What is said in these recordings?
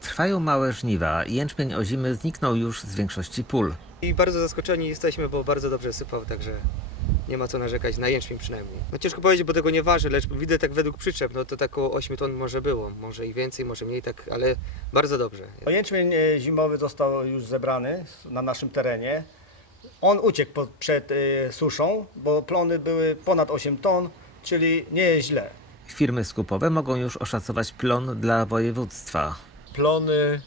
Trwają małe żniwa. Jęczmień ozimy zniknął już z większości pól. I bardzo zaskoczeni jesteśmy, bo bardzo dobrze sypał, także nie ma co narzekać, na jęczmień przynajmniej. No ciężko powiedzieć, bo tego nie waży, lecz widzę tak według przyczep, no to tak około 8 ton może było, może i więcej, może mniej, tak, ale bardzo dobrze. Jęczmień e, zimowy został już zebrany na naszym terenie. On uciekł po, przed e, suszą, bo plony były ponad 8 ton, czyli nie jest źle. Firmy skupowe mogą już oszacować plon dla województwa. Plony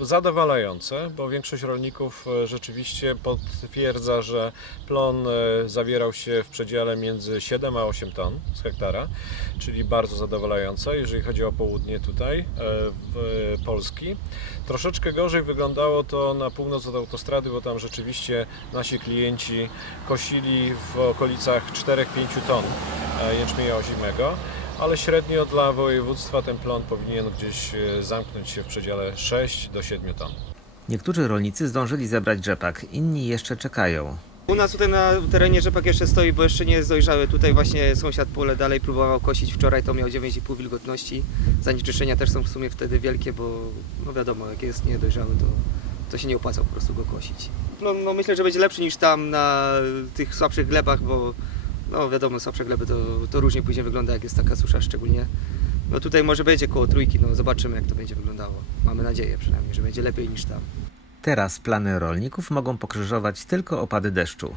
zadowalające, bo większość rolników e, rzeczywiście potwierdza, że plon e, zawierał się w przedziale między 7 a 8 ton z hektara, czyli bardzo zadowalające, jeżeli chodzi o południe tutaj e, Polski. Troszeczkę gorzej wyglądało to na północ od autostrady, bo tam rzeczywiście nasi klienci kosili w okolicach 4-5 ton jęczmienia ozimego ale średnio dla województwa ten plon powinien gdzieś e, zamknąć się w przedziale 6 do 7 ton. Niektórzy rolnicy zdążyli zebrać rzepak, inni jeszcze czekają. U nas tutaj na terenie rzepak jeszcze stoi, bo jeszcze nie jest dojrzały. Tutaj właśnie sąsiad pole dalej próbował kosić wczoraj, to miał 9,5 wilgotności. Zanieczyszczenia też są w sumie wtedy wielkie, bo no wiadomo, jak jest niedojrzały, to, to się nie opłaca po prostu go kosić. No, no myślę, że będzie lepszy niż tam na tych słabszych glebach, bo no wiadomo, słabsze gleby to, to różnie później wygląda, jak jest taka susza szczególnie. No tutaj może będzie koło trójki, no zobaczymy jak to będzie wyglądało. Mamy nadzieję przynajmniej, że będzie lepiej niż tam. Teraz plany rolników mogą pokrzyżować tylko opady deszczu.